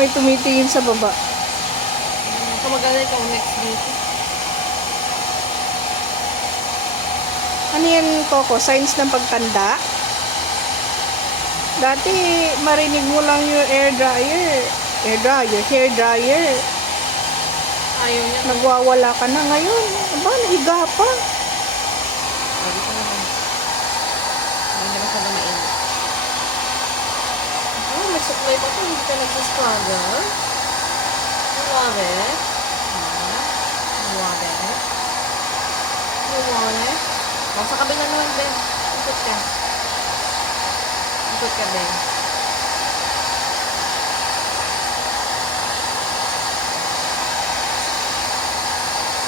May tumitingin sa baba. Kumagana ikaw next week. Ano yan, Coco? Signs ng pagtanda? Dati, marinig mo lang yung air dryer. Hair dryer. Ayaw niya. Nagwawala ka na ngayon. Aba, nahiga pa. Sabi ko naman. Hindi na masyado mainit. Oh, may supply pa ito. Hindi ka nagsastruggle. You love it. You want it. You want it. O, sa kabila naman, Ben. Ikot ka. Ikot ka, Ben.